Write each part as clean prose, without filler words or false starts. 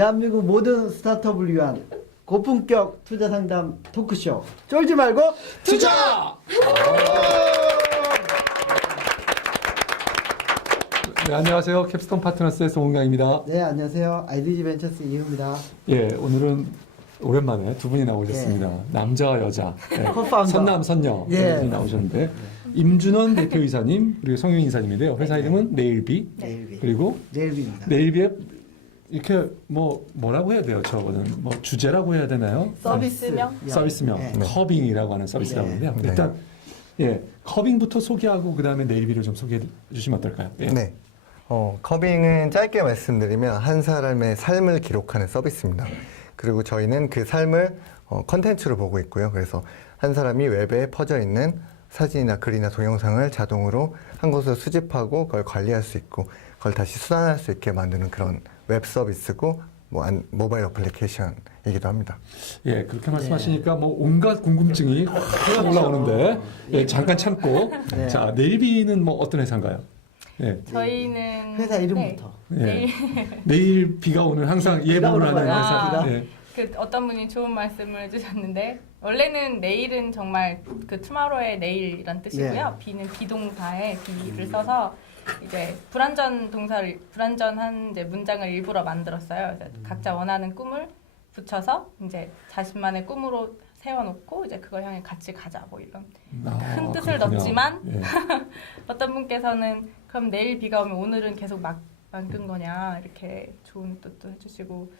대한민국 모든 스타트업을 위한 고품격 투자 상담 토크쇼 쫄지 말고 투자! 네, 안녕하세요. 캡스톤 파트너스의 송은강입니다. 네, 안녕하세요. IDG 벤처스 이ህ우입니다. 예, 오늘은 오랜만에 두 분이 나오셨습니다. 남자와 여자, 예, 코파운더. 선남, 선녀 예. 두 분이 나오셨는데 임준원 대표이사님 그리고 성윤 이사님인데요. 회사 이름은 네일비 네일비. 그리고 네일비입니다. 네일비의 이렇게 뭐라고 해야 돼요? 저거는 뭐 주제라고 해야 되나요? 서비스명? 서비스명, 네. 커빙이라고 하는 서비스라고 하는데요. 네. 일단 예, 커빙부터 소개하고 그 다음에 네일비를 좀 소개해 주시면 어떨까요? 예. 네. 커빙은 짧게 말씀드리면 한 사람의 삶을 기록하는 서비스입니다. 그리고 저희는 그 삶을 컨텐츠로 보고 있고요. 그래서 한 사람이 웹에 퍼져 있는 사진이나 글이나 동영상을 자동으로 한 곳으로 수집하고 그걸 관리할 수 있고 그걸 다시 수단할 수 있게 만드는 그런 웹 서비스고 모바일 어플리케이션이기도 합니다. 예, 그렇게 말씀하시니까 뭐 온갖 궁금증이 확 올라오는데 예, 잠깐 참고 네. 자 네일비는 뭐 어떤 회사인가요? 예, 저희는 회사 이름부터. 예. 네일비가 오늘 항상 예보를 하는 비가 회사. 오는 거야. 예. 그 어떤 분이 좋은 말씀을 해주셨는데 원래는 내일은 정말 그 투마로의 내일이란 뜻이고요. 비는 비동사에 비를 써서 이제 불완전한 이제 문장을 일부러 만들었어요. 그래서 각자 원하는 꿈을 붙여서 이제 자신만의 꿈으로 세워놓고 이제 그걸 향해 같이 가자 뭐 이런 큰 뜻을 그렇군요. 넣었지만 예. 어떤 분께서는 그럼 내일 비가 오면 오늘은 계속 막은 거냐 이렇게 좋은 뜻도 해주시고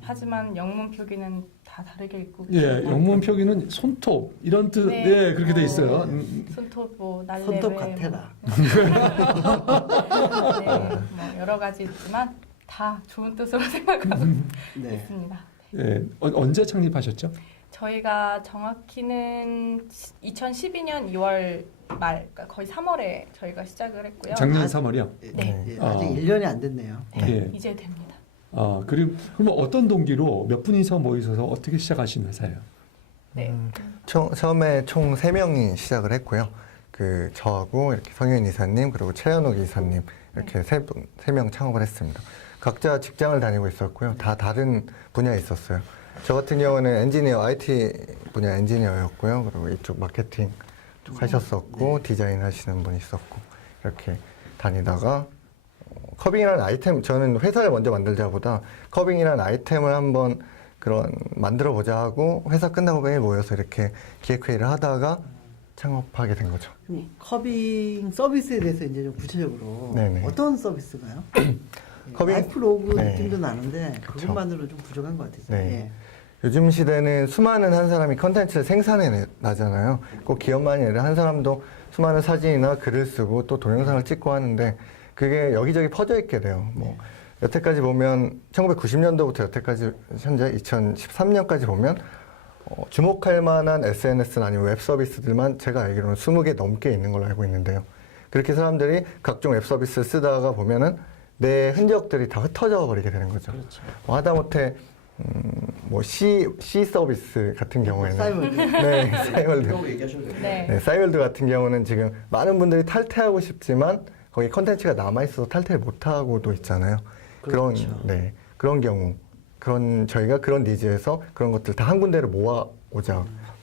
하지만 영문 표기는 다 다르게 읽고 예, 영문 표기는 손톱 이런 뜻, 네. 예, 그렇게 돼 있어요. 손톱 뭐 날래회 손톱 같아라. 네, 뭐 여러 가지 있지만 다 좋은 뜻으로 생각하고 네. 있습니다. 예, 언제 창립하셨죠? 저희가 정확히는 2012년 2월 말, 그러니까 거의 3월에 저희가 시작을 했고요. 작년 3월이요. 네. 예, 아직 1년이 안 됐네요. 예. 이제 됩니다. 그리고 그럼 어떤 동기로 몇 분이서 모이셔서 어떻게 시작하신 회사예요? 네. 처음에 총 3명이 시작을 했고요. 저하고 이렇게 성윤 이사님 그리고 최현욱 이사님 이렇게 세 명 창업을 했습니다. 각자 직장을 다니고 있었고요. 다 다른 분야에 있었어요. 저 같은 경우는 IT 분야 엔지니어였고요. 그리고 이쪽 마케팅 쪽 하셨었고 디자인 하시는 분 있었고 이렇게 다니다가 커빙이라는 아이템, 저는 회사를 먼저 만들자보다 커빙이라는 아이템을 한번 만들어 보자 하고 회사 끝나고 매일 모여서 이렇게 기획회의를 하다가 창업하게 된 거죠. 그럼 커빙 서비스에 대해서 이제 좀 구체적으로 네네. 어떤 서비스가요? 커빙- 라이프 로그 네. 느낌도 나는데 그쵸. 그것만으로 좀 부족한 것 같아서. 네. 예. 요즘 시대는 수많은 한 사람이 컨텐츠를 생산해 나잖아요. 꼭 기업만이 아니라 한 사람도 수많은 사진이나 글을 쓰고 또 동영상을 찍고 하는데 그게 여기저기 퍼져 있게 돼요. 뭐 여태까지 보면 1990년도부터 여태까지 현재 2013년까지 보면 주목할 만한 SNS나 아니면 웹 서비스들만 제가 알기로는 20개 넘게 있는 걸로 알고 있는데요. 그렇게 사람들이 각종 웹 서비스를 쓰다가 보면은 내 흔적들이 다 흩어져 버리게 되는 거죠. 그렇죠. 하다못해 C 서비스 같은 경우에는 싸이월드. 네, 싸이월드. 네. 네, 싸이월드 같은 경우는 지금 많은 분들이 탈퇴하고 싶지만 거기 컨텐츠가 남아 있어서 탈퇴를 못 하고도 있잖아요. 그렇죠. 그런 경우 저희가 그런 니즈에서 그런 것들 다 한 군데로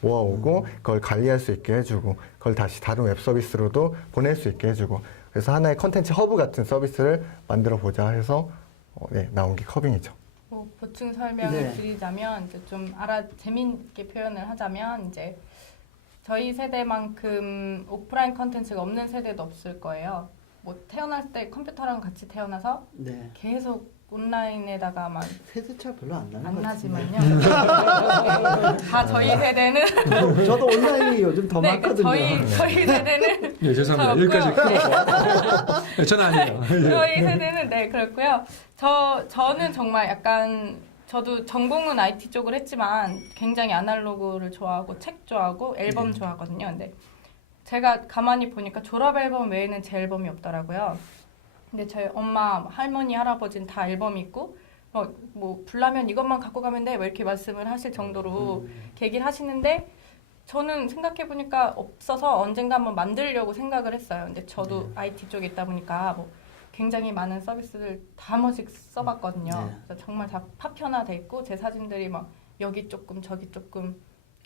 모아오고 그걸 관리할 수 있게 해주고 그걸 다시 다른 웹 서비스로도 보낼 수 있게 해주고 그래서 하나의 컨텐츠 허브 같은 서비스를 만들어 보자 해서 나온 게 커빙이죠. 뭐 보충 설명을 네. 드리자면 이제 좀 재미있게 표현을 하자면 이제 저희 세대만큼 오프라인 컨텐츠가 없는 세대도 없을 거예요. 뭐 태어날 때 컴퓨터랑 같이 태어나서 네. 계속 온라인에다가만 세대차 별로 안 나는 안 것 같은데. 나지만요. 다 저희 세대는 저도 온라인이 요즘 더 네, 많거든요. 저희 세대는 예, 죄송합니다. 여기까지 끊고. 네, 저는 아니에요. 저희 세대는 네 그렇고요. 저는 정말 약간 저도 전공은 IT 쪽을 했지만 굉장히 아날로그를 좋아하고 책 좋아하고 앨범 좋아하거든요. 근데 제가 가만히 보니까 졸업 앨범 외에는 제 앨범이 없더라고요. 근데 저희 엄마, 할머니, 할아버지는 다 앨범이 있고 뭐 불나면 이것만 갖고 가면 돼 뭐 이렇게 말씀을 하실 정도로 얘기를 하시는데 저는 생각해보니까 없어서 언젠가 한번 만들려고 생각을 했어요. 근데 저도 IT 쪽에 있다 보니까 뭐 굉장히 많은 서비스를 다 한 번씩 써봤거든요. 네. 그래서 정말 다 파편화돼 있고 제 사진들이 막 여기 조금 저기 조금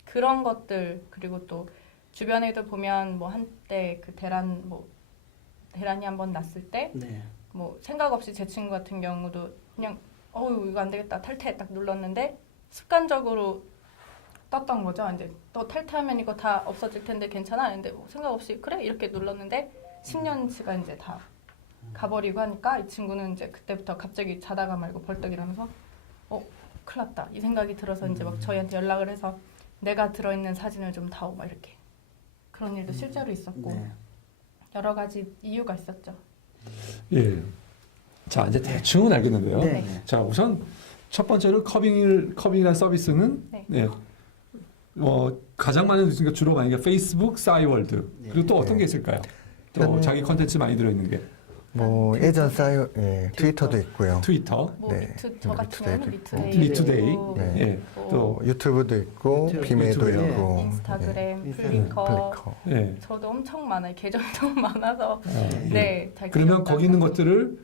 그런 것들 그리고 또 주변에도 보면 뭐 한때 그 대란이 한번 났을 때 네. 뭐 생각 없이 제 친구 같은 경우도 그냥 어우 이거 안 되겠다 탈퇴 딱 눌렀는데 습관적으로 떴던 거죠. 이제 또 탈퇴하면 이거 다 없어질 텐데 괜찮아? 근데 생각 없이 그래 이렇게 눌렀는데 10년치가 이제 다 가버리고 하니까 이 친구는 이제 그때부터 갑자기 자다가 말고 벌떡 일어나서 큰일 났다 이 생각이 들어서 이제 막 저희한테 연락을 해서 내가 들어있는 사진을 좀 다오 막 이렇게 그런 일도 실제로 있었고 네. 여러 가지 이유가 있었죠. 예. 자, 이제 대충은 알겠는데요. 네. 자, 우선 첫 번째로 커빙이라는 서비스는 네. 가장 많은 그러니까 주로 만약에 페이스북, 싸이월드 네. 그리고 또 어떤 네. 게 있을까요? 또 자기 컨텐츠 많이 들어있는 게 뭐 예전 트위터도 있고요. 트위터, 뭐 네. 저 같은 경우는 미투데이도 미투데이, 있고. 있고, 네. 예, 또 유튜브도 있고 유튜브, 비메도 유튜브요. 있고 인스타그램, 네. 플리커. 플리커. 예. 저도 엄청 많아요. 계정이 너무 많아서. 예. 네. 잘 그러면 기억도 거기 안 있는 나고. 것들을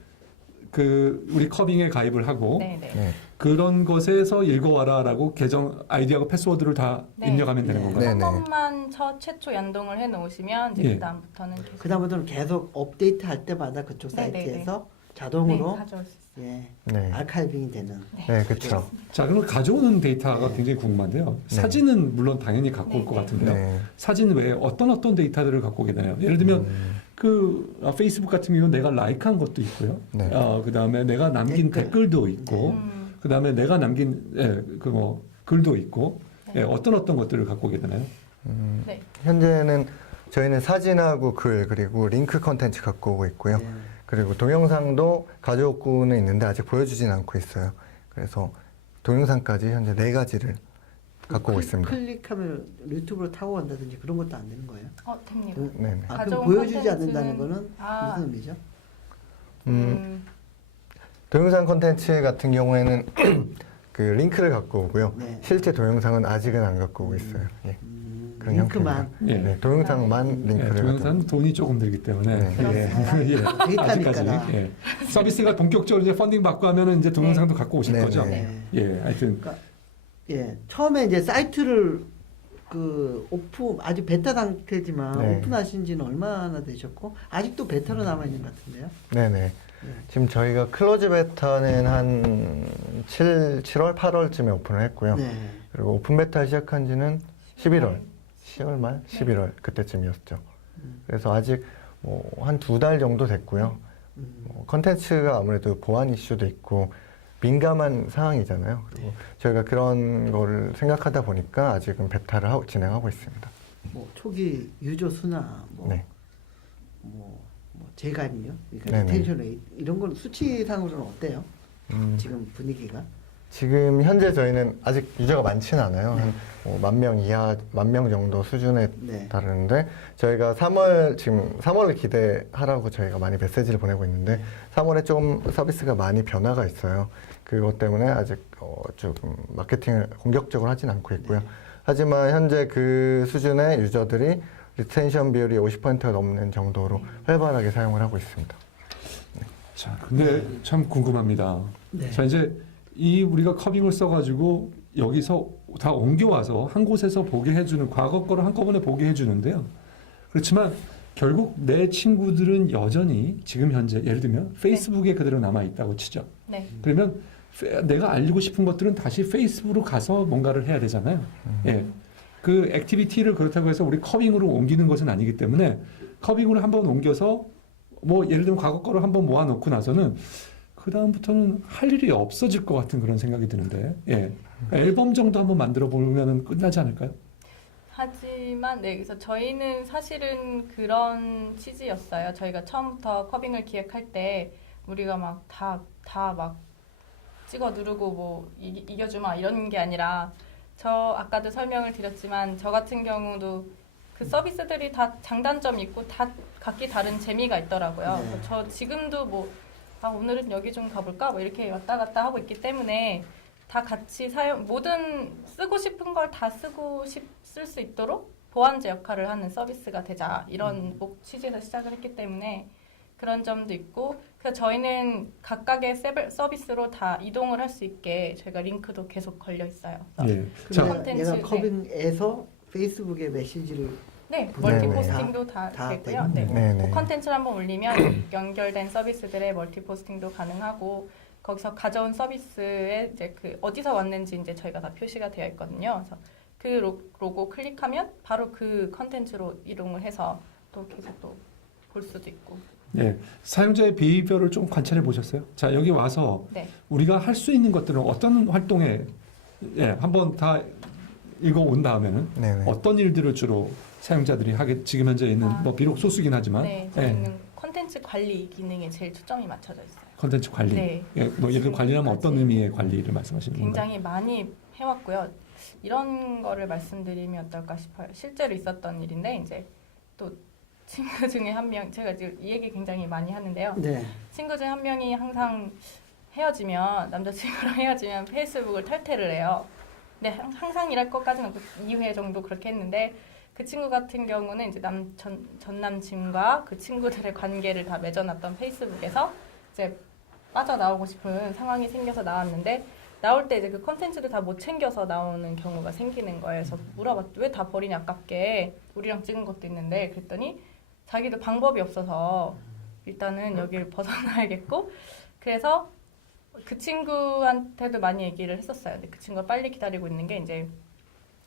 그 우리 커빙에 가입을 하고 네, 네. 네. 그런 것에서 읽어와라라고 계정 아이디하고 패스워드를 다 네. 입력하면 되는 네. 건가요? 한 네. 번만 최초 연동을 해 놓으시면 이제 예. 그다음부터는 계속 그다음부터는 계속 업데이트 할 때마다 그쪽 네, 네, 사이트에서 네, 자동으로 가져올 수 있어요. 예, 네. 아카이빙이 되는. 네, 그렇죠. 자, 그럼 가져오는 데이터가 네. 굉장히 궁금한데요. 네. 사진은 물론 당연히 갖고 올 네, 것 네. 같은데요. 네. 사진 외에 어떤 데이터들을 갖고 오게 되나요? 예를 들면 페이스북 같은 경우는 내가 라이크한 것도 있고요. 네. 그다음에 내가 남긴 댓글. 댓글도 있고, 그다음에 내가 남긴 글도 있고, 네. 어떤 것들을 갖고 오게 되나요? 네. 현재는 저희는 사진하고 글 그리고 링크 컨텐츠 갖고 오고 있고요. 네. 그리고 동영상도 가져오고는 있는데 아직 보여주진 않고 있어요. 그래서 동영상까지 현재 4가지를 갖고 오고 있습니다. 클릭하면 유튜브로 타고 간다든지 그런 것도 안 되는 거예요? 됩니다. 네네. 아, 그럼 가져온 보여주지 콘텐츠는- 않는다는 거는 아. 무슨 의미죠? 동영상 콘텐츠 같은 경우에는 그 링크를 갖고 오고요. 네. 실제 동영상은 아직은 안 갖고 오고 있어요. 예. 그런 링크만. 형태입니다. 예. 네, 동영상만 예, 링크를 갖고 동영상 돈이 조금 들기 때문에 네. 예. 데이터니까. 아직까지 예. 서비스가 본격적으로 이제 펀딩 받고 하면은 이제 동영상도 갖고 오실 네, 거죠. 네. 예, 하여튼 예, 처음에 이제 사이트를 아직 베타 상태지만 네. 오픈하신 지는 얼마나 되셨고 아직도 베타로 남아 있는 것 같은데요. 네네. 지금 저희가 클로즈 베타는 한 7월, 8월쯤에 오픈을 했고요. 네. 그리고 오픈 베타 시작한 지는 11월, 10월 말, 11월 그때쯤이었죠. 그래서 아직 뭐 한 2달 정도 됐고요. 컨텐츠가 아무래도 보안 이슈도 있고 민감한 상황이잖아요. 그리고 저희가 그런 거를 생각하다 보니까 아직은 베타를 진행하고 있습니다. 뭐 초기 유저 수나 네. 뭐 재가입이요, 그러니까 네네. 리텐션 레이트 이런 건 수치상으로는 어때요? 음, 지금 분위기가? 지금 현재 저희는 아직 유저가 많지는 않아요. 한 10,000명 이하, 10,000명 정도 수준에 네. 다루는데 저희가 지금 3월을 기대하라고 저희가 많이 메시지를 보내고 있는데 3월에 조금 서비스가 많이 변화가 있어요. 그것 때문에 아직 조금 마케팅을 공격적으로 하진 않고 있고요. 하지만 현재 그 수준의 유저들이 리텐션 비율이 50%가 넘는 정도로 활발하게 사용을 하고 있습니다. 자, 근데 참 궁금합니다. 네. 자, 이제 우리가 커빙을 써가지고 여기서 다 옮겨와서 한 곳에서 보게 해주는 과거 거를 한꺼번에 보게 해주는데요. 그렇지만 결국 내 친구들은 여전히 지금 현재 예를 들면 페이스북에 그대로 남아 있다고 치죠. 네. 그러면 내가 알리고 싶은 것들은 다시 페이스북으로 가서 뭔가를 해야 되잖아요. 예. 그 액티비티를 그렇다고 해서 우리 커빙으로 옮기는 것은 아니기 때문에 커빙으로 한번 옮겨서 뭐 예를 들면 과거 거를 한번 모아놓고 나서는 그 다음부터는 할 일이 없어질 것 같은 그런 생각이 드는데, 예. 앨범 정도 한번 만들어 보면 끝나지 않을까요? 하지만 네, 그래서 저희는 사실은 그런 취지였어요. 저희가 처음부터 커빙을 기획할 때 우리가 막 다 막 찍어 누르고 뭐 이겨주마 이런 게 아니라 저 아까도 설명을 드렸지만 저 같은 경우도 그 서비스들이 다 장단점이 있고 다 각기 다른 재미가 있더라고요. 네. 그래서 저 지금도 뭐 오늘은 여기 좀 가볼까 뭐 이렇게 왔다 갔다 하고 있기 때문에 다 같이 모든 쓰고 싶은 걸 다 쓸 수 있도록 보완제 역할을 하는 서비스가 되자 이런 취지에서 시작을 했기 때문에 그런 점도 있고 그래서 저희는 각각의 서비스로 다 이동을 할 수 있게 저희가 링크도 계속 걸려 있어요. 예. 자, 그러면 콘텐츠, 얘가 네. 커빙에서 페이스북에 메시지를 네, 네, 멀티 네. 포스팅도 다 다 되고요. 되고. 네. 네, 네. 뭐 컨텐츠를 한번 올리면 연결된 서비스들의 멀티 포스팅도 가능하고 거기서 가져온 서비스에 이제 그 어디서 왔는지 이제 저희가 다 표시가 되어 있거든요. 그래서 그 로고 클릭하면 바로 그 컨텐츠로 이동을 해서 또 계속 또 볼 수도 있고. 예. 사용자의 비해비어를 좀 관찰해 보셨어요? 자, 여기 와서 네. 우리가 할 수 있는 것들은 어떤 활동에 예, 한번 다 읽어 온 다음에는 네네. 어떤 일들을 주로 사용자들이 하게 지금 현재 있는 뭐 비록 소수긴 하지만 네, 예, 저희는 컨텐츠 관리 기능에 제일 초점이 맞춰져 있어요. 컨텐츠 관리. 네. 예, 뭐 예를 들어 관리라면 어떤 의미의 관리를 말씀하시는 건가요? 굉장히 많이 해왔고요. 이런 거를 말씀드리면 어떨까 싶어요. 실제로 있었던 일인데 이제 또 친구 중에 한 명, 제가 지금 이 얘기 굉장히 많이 하는데요. 네. 친구 중 한 명이 항상 헤어지면 남자친구랑 헤어지면 페이스북을 탈퇴를 해요. 근데 항상 일할 것까지는 2회 정도 그렇게 했는데 그 친구 같은 경우는 이제 전 남친과 그 친구들의 관계를 다 맺어놨던 페이스북에서 이제 빠져나오고 싶은 상황이 생겨서 나왔는데 나올 때 이제 그 컨텐츠를 다 못 챙겨서 나오는 경우가 생기는 거예요. 그래서 물어봤죠. 왜 다 버리냐 아깝게. 우리랑 찍은 것도 있는데 그랬더니 자기도 방법이 없어서 일단은 여기를 벗어나야겠고 그래서 그 친구한테도 많이 얘기를 했었어요. 근데 그 친구가 빨리 기다리고 있는 게 이제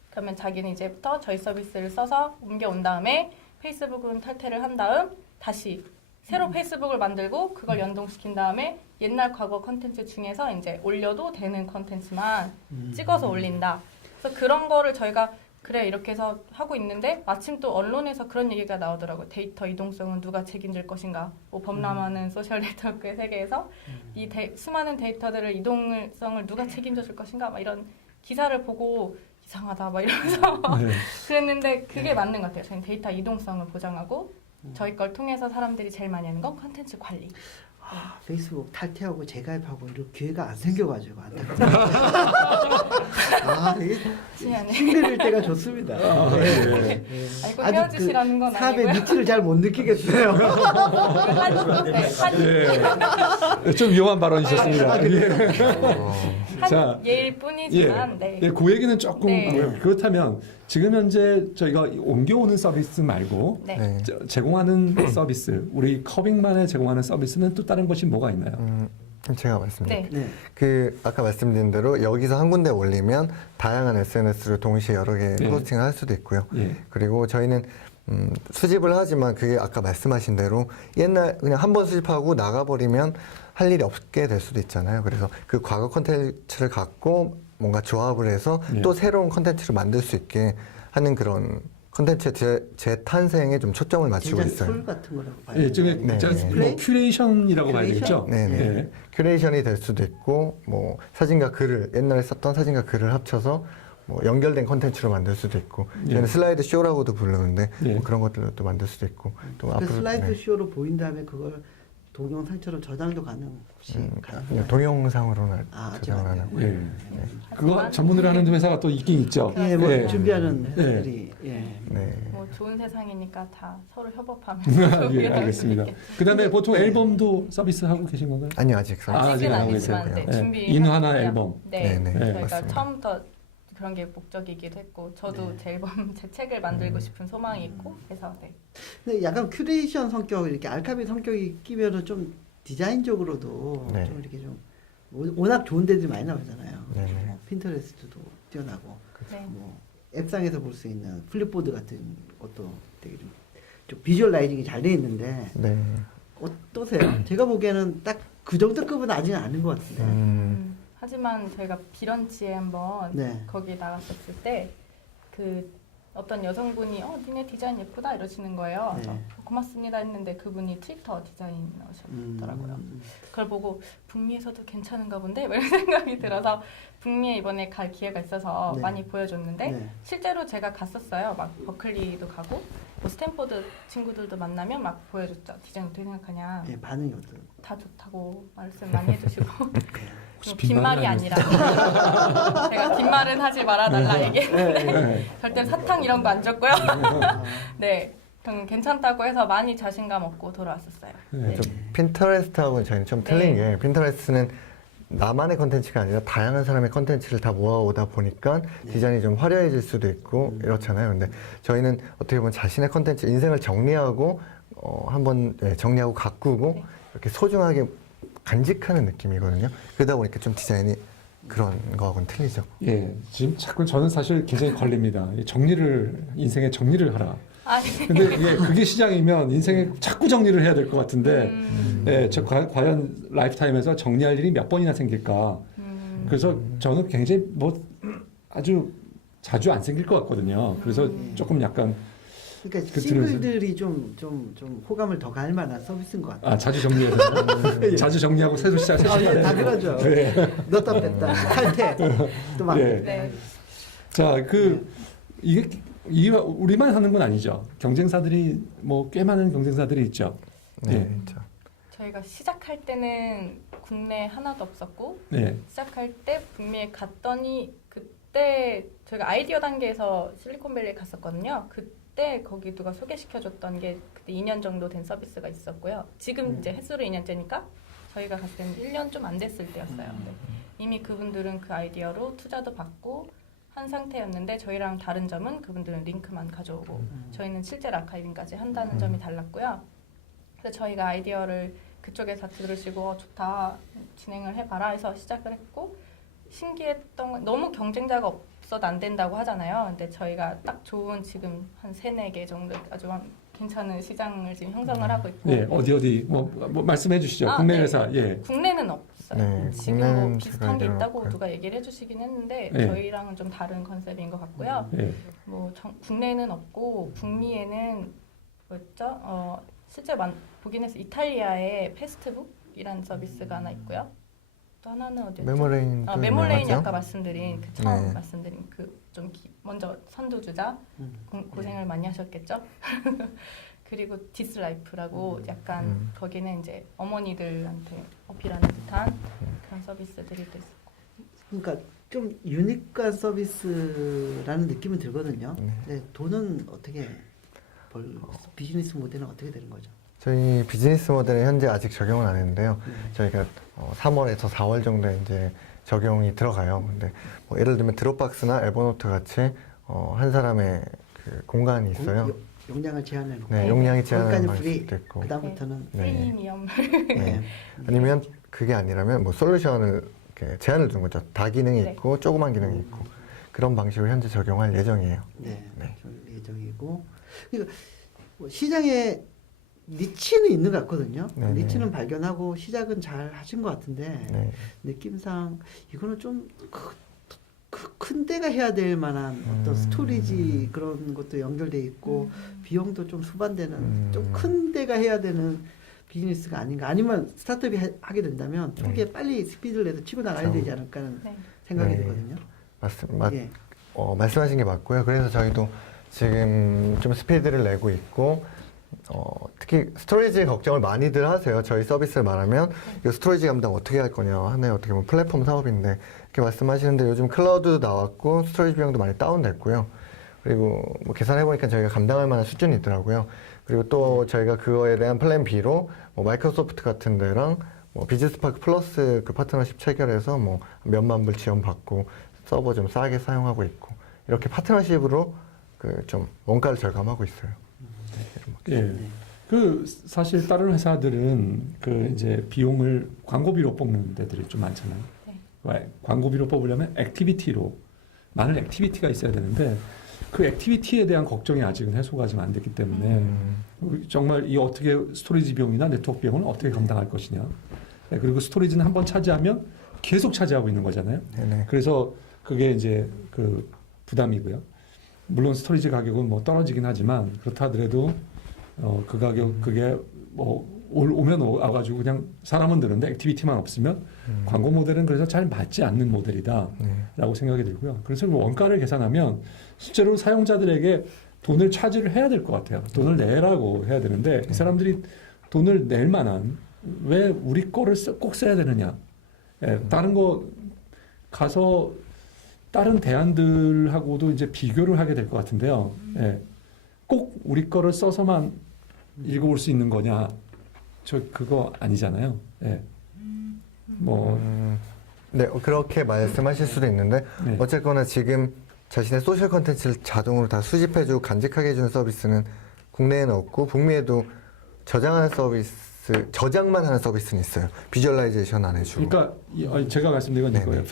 그러면 자기는 이제부터 저희 서비스를 써서 옮겨온 다음에 페이스북은 탈퇴를 한 다음 다시 새로 페이스북을 만들고 그걸 연동시킨 다음에 옛날 과거 컨텐츠 중에서 이제 올려도 되는 컨텐츠만 찍어서 올린다. 그래서 그런 거를 저희가 그래 이렇게 해서 하고 있는데 마침 또 언론에서 그런 얘기가 나오더라고요. 데이터 이동성은 누가 책임질 것인가. 뭐 범람하는 소셜 네트워크의 세계에서 이 수많은 데이터들을 이동성을 누가 책임져 줄 것인가 막 이런 기사를 보고 이상하다 막 이러면서 네. 그랬는데 그게 맞는 것 같아요. 저희는 데이터 이동성을 보장하고 저희 걸 통해서 사람들이 제일 많이 하는 건 컨텐츠 관리. 아, 페이스북 탈퇴하고 재가입하고 이런 기회가 안 생겨가지고 안타깝네요. 아, 이게 미안해. 힘들 때가 좋습니다. 네. 알고 아직 헤어지시라는 건 사업의 아니고요. 밑을 잘 못 느끼겠어요. 예. 좀 위험한 발언이셨습니다. 예. 자, 한 예일 뿐이지만 예. 네. 예, 그 얘기는 조금 네. 하고요. 그렇다면 지금 현재 저희가 옮겨오는 서비스 말고 네. 네. 제공하는 서비스, 우리 커빙만에 제공하는 서비스는 또 다른 것이 뭐가 있나요? 제가 말씀드릴게요. 네. 네. 그 아까 말씀드린 대로 여기서 한 군데 올리면 다양한 SNS를 동시에 여러 개 네. 포스팅을 할 수도 있고요. 예. 그리고 저희는 수집을 하지만 그게 아까 말씀하신 대로 옛날 그냥 한 번 수집하고 나가버리면 할 일이 없게 될 수도 있잖아요. 그래서 그 과거 콘텐츠를 갖고 뭔가 조합을 해서 예. 또 새로운 콘텐츠를 만들 수 있게 하는 그런 콘텐츠의 재탄생에 좀 초점을 맞추고 굉장히 있어요. 솔 같은 거라고 봐요. 예, 지금 네. 제가 뭐 큐레이션이라고 봐야 되겠죠? 네네. 예. 큐레이션이 될 수도 있고 뭐 사진과 글을 옛날에 썼던 사진과 글을 합쳐서 뭐 연결된 콘텐츠로 만들 수도 있고 저희는 예. 슬라이드 쇼라고도 부르는데 예. 뭐 그런 것들로 또 만들 수도 있고 또 그 앞으로 슬라이드 네. 쇼로 보인 다음에 그걸 동영상처럼 저장도 가능 혹시 가능해요? 그냥 동영상으로는 아, 저장을 안 하고 예. 그거 전문으로 하는 회사가 또 있긴 있죠. 예, 뭐 예. 준비하는 예. 회사들이 예. 네. 뭐 좋은 세상이니까 다 서로 협업하면서 예, 알겠습니다. 그다음에 보통 앨범도 서비스 하고 계신 건가요? 아니요 아직 아, 아직 아직은 안 하고 아니지만 계세요. 네, 예. 준비 인하나 앨범. 네, 네, 네, 저희가 맞습니다. 처음부터 그런 게 목적이기도 했고 저도 네. 제 앨범 제 책을 만들고 싶은 소망이 있고 그래서 네. 근데 약간 큐레이션 성격 이렇게 알카비 성격이 끼면은 좀 디자인적으로도 네. 좀 이렇게 좀 워낙 좋은 데들이 많이 나오잖아요. 네. 뭐 핀터레스트도 뛰어나고 네. 뭐 앱상에서 볼 수 있는 플립보드 같은 것도 되게 좀 비주얼라이징이 잘 돼 있는데 네. 어떠세요? 제가 보기에는 딱 그 정도 급은 아직은 아닌 것 같은데. 하지만 저희가 비런치에 한번 네. 거기 나갔었을 때 그 어떤 여성분이 니네 디자인 예쁘다 이러시는 거예요. 네. 그래서 고맙습니다 했는데 그분이 트위터 디자이너셨더라고요. 그걸 보고 북미에서도 괜찮은가 본데 뭐 이런 생각이 들어서 북미에 이번에 갈 기회가 있어서 네. 많이 보여줬는데 네. 실제로 제가 갔었어요. 막 버클리도 가고 뭐 스탠포드 친구들도 만나면 막 보여줬죠. 디자인 어떻게 생각하냐. 네, 반응이 어떤? 다 좋다고 말씀 많이 해주시고 혹시 빈말이 빈말은 아니라 제가 빈말은 하지 말아달라 얘기 네. 절대 사탕 이런 거 안 줬고요. 네 괜찮다고 해서 많이 자신감 얻고 돌아왔었어요. 네. 좀 핀터레스트하고는 저희는 좀 틀린 게 핀터레스트는 나만의 컨텐츠가 아니라 다양한 사람의 컨텐츠를 다 모아오다 보니까 디자인이 좀 화려해질 수도 있고 이렇잖아요. 근데 저희는 어떻게 보면 자신의 컨텐츠, 인생을 정리하고 한번 정리하고 가꾸고 이렇게 소중하게 간직하는 느낌이거든요. 그러다 보니까 좀 디자인이 그런 거하고는 틀리죠. 예, 지금 자꾸 저는 사실 굉장히 걸립니다. 인생의 정리를 하라. 아니, 근데 그게 시장이면 인생에 자꾸 정리를 해야 될 것 같은데, 예, 과연 라이프타임에서 정리할 일이 몇 번이나 생길까? 그래서 저는 굉장히 아주 자주 안 생길 것 같거든요. 그래서 조금 약간 그러니까 싱글들이 좀 호감을 더 갈 만한 서비스인 것 같아요. 자주 정리해서 자주 정리하고 새로 시작. 예, 다 그러죠. 네. 넣었다 뺐다 탈퇴 또 막. 네. 네. 자, 이게 우리만 하는 건 아니죠. 경쟁사들이 꽤 많은 경쟁사들이 있죠. 네, 예. 그렇죠. 저희가 시작할 때는 국내에 하나도 없었고 네. 시작할 때 북미에 갔더니 그때 저희가 아이디어 단계에서 실리콘밸리에 갔었거든요. 그때 거기 누가 소개시켜줬던 게 그때 2년 정도 된 서비스가 있었고요. 지금 이제 횟수로 2년째니까 저희가 갔을 때는 1년 좀 안 됐을 때였어요. 근데 이미 그분들은 그 아이디어로 투자도 받고 한 상태였는데 저희랑 다른 점은 그분들은 링크만 가져오고 저희는 실제 아카이빙까지 한다는 점이 달랐고요. 그래서 저희가 아이디어를 그쪽에서 들으시고 좋다 진행을 해봐라 해서 시작을 했고 신기했던 건 너무 경쟁자가 없어도 안 된다고 하잖아요. 근데 저희가 딱 좋은 지금 한 3-4개 정도 아주 괜찮은 시장을 지금 형성을 하고 있고 예, 어디 말씀해 주시죠. 국내 네. 회사. 예. 국내는 없어요. 네, 지금 국내는 비슷한 게 제가 있다고 없고요. 누가 얘기를 해주시긴 했는데 네. 저희랑은 좀 다른 컨셉인 것 같고요. 예. 국내는 없고 북미에는 뭐였죠? 실제 보긴 해서 이탈리아의 페스트북이라는 서비스가 하나 있고요. 또 하나는 어디였죠? 메모레인 메모레인이 아까 말씀드린 처음 네. 말씀드린 먼저 선두주자 고생을 많이 하셨겠죠. 그리고 디스라이프라고 약간 거기는 이제 어머니들한테 어필하는 듯한 그런 서비스들이 또 있었고. 그러니까 좀 유니크한 서비스라는 느낌은 들거든요. 근데 돈은 어떻게 비즈니스 모델은 어떻게 되는 거죠? 저희 비즈니스 모델은 현재 아직 적용은 안 했는데요. 저희가 3월에서 4월 정도에 이제 적용이 들어가요. 근데 예를 들면 드롭박스나 에버노트 같이 한 사람의 그 공간이 있어요. 용량을 제한해 놓고 네, 용량이 제한하는 거기까지 프리. 방식도 있고. 그다음부터는 네. 프리미엄. 네. 아니면 그게 아니라면 솔루션을 이렇게 제한을 두는 거죠. 다기능이 네. 있고 조그만 기능이 있고 그런 방식으로 현재 적용할 예정이에요. 네, 네. 좀 예정이고 그러니까 시장에 니치는 있는 것 같거든요. 네네. 니치는 발견하고 시작은 잘 하신 것 같은데 네. 느낌상 이거는 좀 큰 데가 해야 될 만한 어떤 스토리지 그런 것도 연결돼 있고 비용도 좀 수반되는 좀 큰 데가 해야 되는 비즈니스가 아닌가. 아니면 스타트업이 하게 된다면 초기에 빨리 스피드를 내서 치고 나가야 되지 않을까 하는 네. 생각이 네. 들거든요. 예. 말씀하신 게 맞고요. 그래서 저희도 지금 좀 스피드를 내고 있고 특히 스토리지 걱정을 많이들 하세요. 저희 서비스를 말하면 이 스토리지 감당 어떻게 할 거냐. 하나의 어떻게 보면 플랫폼 사업인데 이렇게 말씀하시는데 요즘 클라우드도 나왔고 스토리지 비용도 많이 다운됐고요. 그리고 계산해보니까 저희가 감당할 만한 수준이 있더라고요. 그리고 또 저희가 그거에 대한 플랜 B로 마이크로소프트 같은 데랑 비즈스파크 플러스 그 파트너십 체결해서 몇만 불 지원받고 서버 좀 싸게 사용하고 있고 이렇게 파트너십으로 좀 원가를 절감하고 있어요. 예. 사실 다른 회사들은 이제 비용을 광고비로 뽑는 데들이 좀 많잖아요. 네. 왜? 광고비로 뽑으려면 액티비티로 많은 액티비티가 있어야 되는데 그 액티비티에 대한 걱정이 아직은 해소가 좀 안 됐기 때문에 정말 이 어떻게 스토리지 비용이나 네트워크 비용을 어떻게 감당할 것이냐. 네, 그리고 스토리지는 한번 차지하면 계속 차지하고 있는 거잖아요. 네네. 그래서 그게 이제 부담이고요. 물론 스토리지 가격은 떨어지긴 하지만 그렇다 하더라도 그 가격 그게 오면 와가지고 그냥 사람은 드는데 액티비티만 없으면 광고 모델은 그래서 잘 맞지 않는 모델이다라고 생각이 들고요. 그래서 원가를 계산하면 실제로 사용자들에게 돈을 차지를 해야 될 것 같아요. 돈을 내라고 해야 되는데 이 사람들이 돈을 낼 만한 왜 우리 거를 꼭 써야 되느냐? 다른 거 가서 다른 대안들하고도 이제 비교를 하게 될 것 같은데요. 꼭 우리 거를 써서만 읽어볼 수 있는 거냐? 저 그거 아니잖아요. 예. 뭐 네, 그렇게 말씀하실 수도 있는데 네. 어쨌거나 지금 자신의 소셜 컨텐츠를 자동으로 다 수집해주고 간직하게 해주는 서비스는 국내에는 없고 북미에도 저장하는 서비스, 저장만 하는 서비스는 있어요. 비주얼라이제이션 안 해주고. 그러니까 제가 말씀드린 건 네네. 이거예요.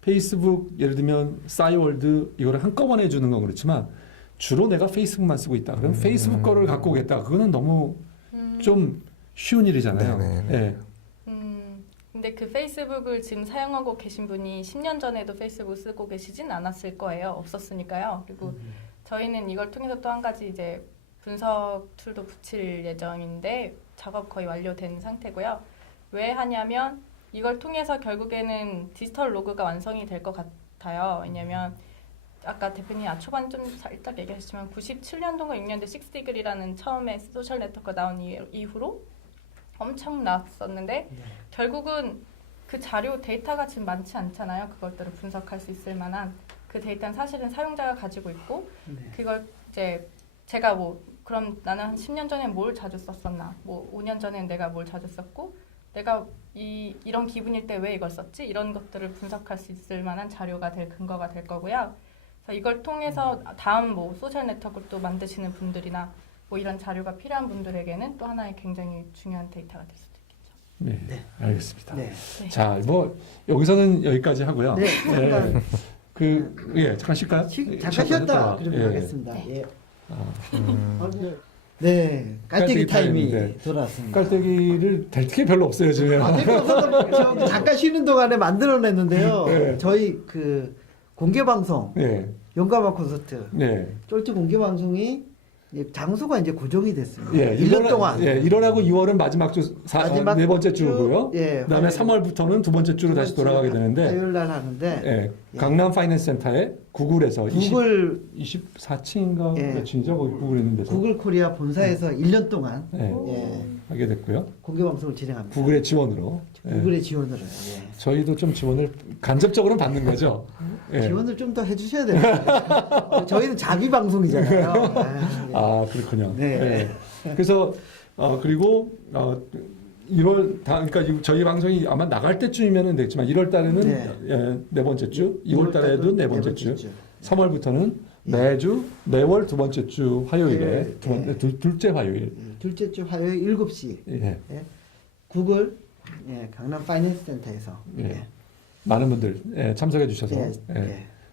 페이스북 예를 들면 싸이월드 이거를 한꺼번에 해주는 건 그렇지만 주로 내가 페이스북만 쓰고 있다. 그럼 페이스북 거를 갖고 오겠다. 그거는 너무 좀 쉬운 일이잖아요. 네네. 예. 근데 그 페이스북을 지금 사용하고 계신 분이 10년 전에도 페이스북 쓰고 계시진 않았을 거예요. 없었으니까요. 그리고 저희는 이걸 통해서 또 한 가지 이제 분석 툴도 붙일 예정인데 작업 거의 완료된 상태고요. 왜 하냐면 이걸 통해서 결국에는 디지털 로그가 완성이 될 것 같아요. 왜냐면 아까 대표님 초반 좀 살짝 얘기하셨지만 97년도인가 6년도 6디그리라는 처음에 소셜 네트워크가 나온 이후로 엄청 나왔었는데 결국은 그 자료 데이터가 지금 많지 않잖아요. 그것들을 분석할 수 있을 만한 그 데이터는 사실은 사용자가 가지고 있고 그걸 이제 제가 뭐 그럼 나는 한 10년 전에 뭘 자주 썼었나 뭐 5년 전에 내가 뭘 자주 썼고 내가 이런 기분일 때 왜 이걸 썼지 이런 것들을 분석할 수 있을 만한 자료가 될 근거가 될 거고요. 그래서 이걸 통해서 다음 뭐 소셜 네트워크를 또 만드시는 분들이나 뭐 이런 자료가 필요한 분들에게는 또 하나의 굉장히 중요한 데이터가 될 수도 있겠죠. 네, 네. 알겠습니다. 네. 자, 뭐 여기서는 여기까지 하고요. 네, 잠깐 잠깐 쉴까요? 잠깐 쉬었다 그러면 예. 가겠습니다. 예. 아, 네, 깔때기 타임이 네. 돌아왔습니다. 깔때기를 될 게 별로 없어요 지금. 저 잠깐 쉬는 동안에 만들어냈는데요. 네. 저희 그 공개 방송 네, 용감한 콘서트 네. 쫄지 공개 방송이 이제 장소가 이제 고정이 됐습니다. 예, 1년 동안. 예, 1월하고 2월은 마지막 마지막 네 번째 주, 주고요. 예, 그다음에 화요일. 3월부터는 두 번째 주로 다시 돌아가게 되는데, 화요일 날 하는데 예, 예. 강남 파이낸스 센터에 구글에서 구글 24층인가 예. 몇층이죠? 거기 구글 있는 데서 구글 코리아 본사에서 1년 동안 예, 예, 하게 됐고요. 공개 방송을 진행합니다. 구글의 지원으로. 예. 구글의 지원으로 예. 저희도 좀 지원을 간접적으로 받는 거죠. 예. 지원을 좀 더 해주셔야 됩니다. 저희는 자비 방송이잖아요. 아, 그렇군요. 네. 예. 그래서 그리고 1월 그러니까 저희 방송이 아마 나갈 때쯤이면은 되겠지만 1월 달에는 네. 네 번째 주, 2월 달에도 네 번째 주, 3월부터는 매주 매월 두 번째 주 화요일에 예. 둘째 화요일. 둘째 주 화요일 7시 예. 구글 강남 파이낸스 센터에서 예. 많은 분들 참석해 주셔서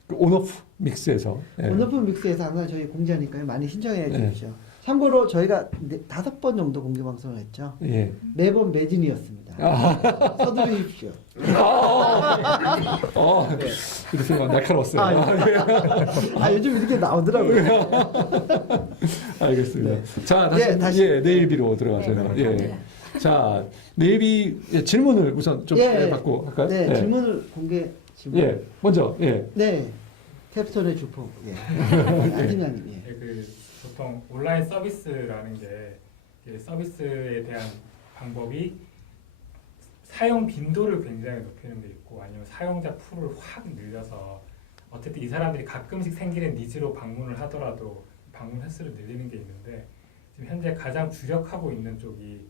그 온오프 믹스에서 온오픈 믹스에서 항상 저희 공지하니까요. 많이 신청해 예. 주십시오. 참고로 저희가 5번 정도 공개 방송을 했죠. 예. 매번 매진이었습니다. 서두르십시오. 이렇게 막 날카로웠어요. 요즘 이렇게 나오더라고요. 알겠습니다. 네. 자, 다시, 다시. 네일비로 들어가세요. 예. 자, 네일비 질문을 우선 좀 받고 할까요? 네, 예. 질문을 공개 질문. 예, 먼저 예. 네, 탭스톤의 주포. 안 팀장님. 예. 네, 그 보통 온라인 서비스라는 게 이게 서비스에 대한 방법이 사용 빈도를 굉장히 높이는 데 있고 아니면 사용자 풀을 확 늘려서 어쨌든 이 사람들이 가끔씩 생기는 니즈로 방문을 하더라도 방문 횟수를 늘리는 게 있는데 지금 현재 가장 주력하고 있는 쪽이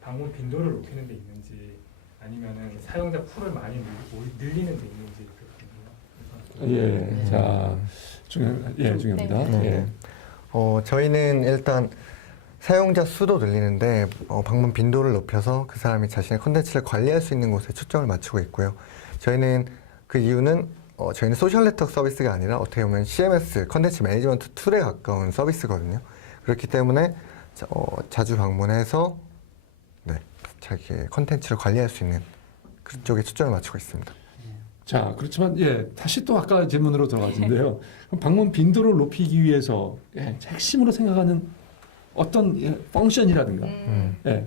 방문 빈도를 높이는 데 있는지 아니면은 사용자 풀을 많이 늘리는 데 있는지 그렇거든요. 예. 자, 중요합니다. 네. 예. 저희는 일단 사용자 수도 늘리는데 방문 빈도를 높여서 그 사람이 자신의 콘텐츠를 관리할 수 있는 곳에 초점을 맞추고 있고요. 저희는 그 이유는 저희는 소셜 네트워크 서비스가 아니라 어떻게 보면 CMS, 콘텐츠 매니지먼트 툴에 가까운 서비스거든요. 그렇기 때문에 자주 방문해서 자기의 콘텐츠를 관리할 수 있는 그쪽에 초점을 맞추고 있습니다. 자, 그렇지만 다시 또 아까 질문으로 들어가는데요. 방문 빈도를 높이기 위해서 핵심으로 생각하는 어떤 펑션이라든가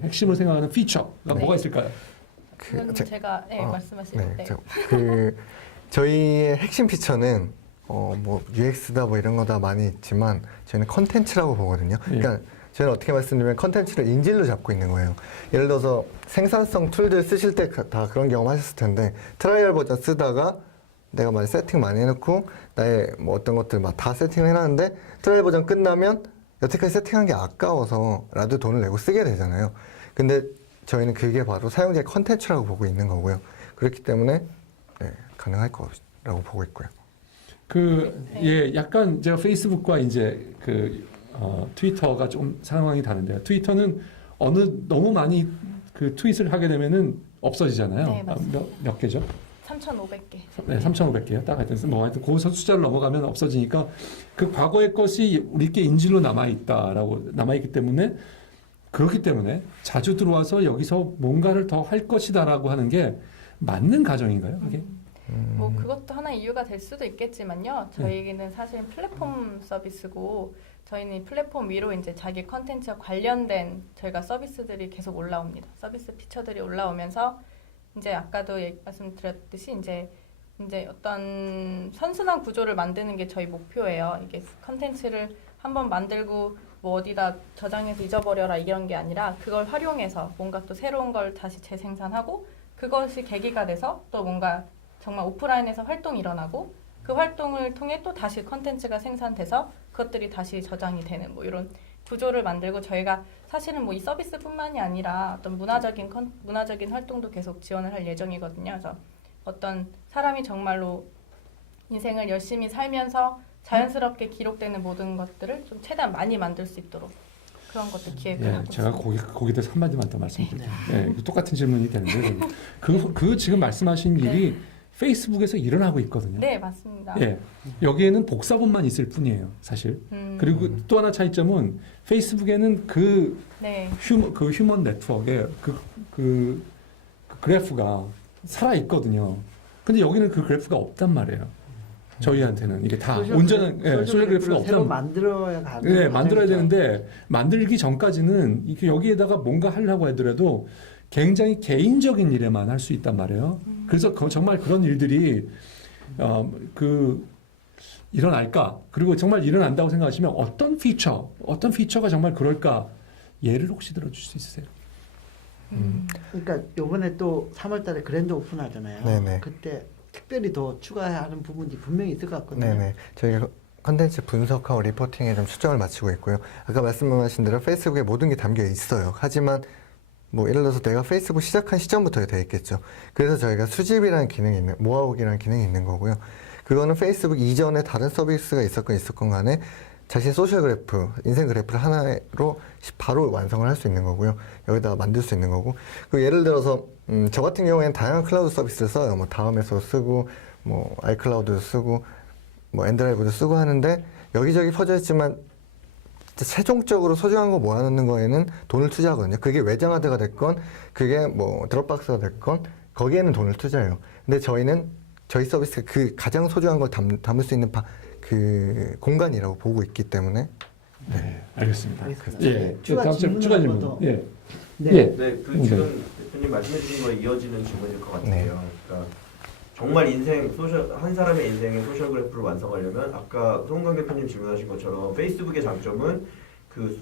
핵심으로 생각하는 피처가 뭐가 있을까요? 그건 제가 말씀하실 때. 저희의 핵심 피처는 뭐 UX다 뭐 이런 거다 많이 있지만 저희는 컨텐츠라고 보거든요. 그러니까 저희는 어떻게 말씀드리면 컨텐츠를 인질로 잡고 있는 거예요. 예를 들어서 생산성 툴들 쓰실 때 다 그런 경험 하셨을 텐데 트라이얼 버전 쓰다가 내가 많이 세팅 많이 해놓고 나의 뭐 어떤 것들 막 다 세팅을 해놨는데 트라이얼 버전 끝나면 여태까지 세팅한 게 아까워서라도 돈을 내고 쓰게 되잖아요. 근데 저희는 그게 바로 사용자의 컨텐츠라고 보고 있는 거고요. 그렇기 때문에 네, 가능할 거라고 보고 있고요. 예, 약간 제가 페이스북과 이제 트위터가 좀 상황이 다른데요. 트위터는 너무 많이 그 트윗을 하게 되면은 없어지잖아요. 네, 맞습니다. 몇 개죠? 3,500개. 네, 3,500개요. 딱 하여튼 하여튼 그 숫자를 넘어가면 없어지니까 그 과거의 것이 우리께 인질로 남아있기 때문에 그렇기 때문에 자주 들어와서 여기서 뭔가를 더 할 것이다라고 하는 게 맞는 가정인가요? 그게? 뭐 그것도 하나의 이유가 될 수도 있겠지만요. 저희는 사실 플랫폼 서비스고 저희는 플랫폼 위로 이제 자기 컨텐츠와 관련된 저희가 서비스들이 계속 올라옵니다. 서비스 피처들이 올라오면서 이제 아까도 말씀드렸듯이 이제 어떤 선순환 구조를 만드는 게 저희 목표예요. 이게 컨텐츠를 한번 만들고 뭐 어디다 저장해서 잊어버려라 이런 게 아니라 그걸 활용해서 뭔가 또 새로운 걸 다시 재생산하고 그것이 계기가 돼서 또 뭔가 정말 오프라인에서 활동이 일어나고 그 활동을 통해 또 다시 컨텐츠가 생산돼서 그것들이 다시 저장이 되는 뭐 이런 구조를 만들고 저희가 사실은 뭐 이 서비스뿐만이 아니라 어떤 문화적인 활동도 계속 지원을 할 예정이거든요. 그래서 어떤 사람이 정말로 인생을 열심히 살면서 자연스럽게 기록되는 모든 것들을 좀 최대한 많이 만들 수 있도록 그런 것들 기획을 예, 하고 제가 있습니다. 거기다 한마디만 더 말씀드릴게요. 예, 똑같은 질문이 되는데 그 지금 말씀하신 일이 페이스북에서 일어나고 있거든요. 네, 맞습니다. 예, 여기에는 복사본만 있을 뿐이에요, 사실. 그리고 또 하나 차이점은 페이스북에는 네. 휴먼 네트워크에 그 그래프가 살아 있거든요. 근데 여기는 그 그래프가 없단 말이에요. 저희한테는 이게 다 온전한 소셜 그래프가 새로 없단 만들어야 가는. 네, 만들어야 되는데 만들기 전까지는 이렇게 여기에다가 뭔가 하려고 하더라도 굉장히 개인적인 일에만 할 수 있단 말이에요. 그래서 정말 그런 일들이 일어날까? 그리고 정말 일어난다고 생각하시면 어떤 피처가 정말 그럴까? 예를 혹시 들어줄 수 있으세요? 그러니까 요번에 또 3월달에 그랜드 오픈하잖아요. 네네. 그때 특별히 더 추가하는 부분이 분명히 있을 것 같거든요. 네네. 저희가 컨텐츠 분석하고 리포팅에 좀 초점을 맞추고 있고요. 아까 말씀하신 대로 페이스북에 모든 게 담겨 있어요. 하지만 뭐 예를 들어서 내가 페이스북 시작한 시점부터 되어 있겠죠. 그래서 저희가 수집이라는 기능이 모아오기라는 기능이 있는 거고요. 그거는 페이스북 이전에 다른 서비스가 있었건 간에 자신의 소셜 그래프, 인생 그래프를 하나로 바로 완성을 할 수 있는 거고요. 여기다가 만들 수 있는 거고. 그리고 예를 들어서 저 같은 경우에는 다양한 클라우드 서비스를 써요. 뭐 다음에서 쓰고, 뭐 아이클라우드도 쓰고, 뭐 엔드라이브도 쓰고 하는데 여기저기 퍼져 있지만 최종적으로 소중한 거 모아놓는 거에는 돈을 투자하거든요. 그게 외장하드가 됐건, 그게 뭐 드롭박스가 됐건, 거기에는 돈을 투자해요. 근데 저희는 저희 서비스가 그 가장 소중한 걸 담을 수 있는 그 공간이라고 보고 있기 때문에. 네, 알겠습니다. 알겠습니다. 예, 추가 다음 질문 추가 한번 질문. 더. 예. 네. 예. 네, 그 지금 대표님 말씀해주신 거에 이어지는 질문일 것 같아요. 그러니까 정말 한 사람의 인생의 소셜 그래프를 완성하려면 아까 송강 대표님 질문하신 것처럼 페이스북의 장점은 그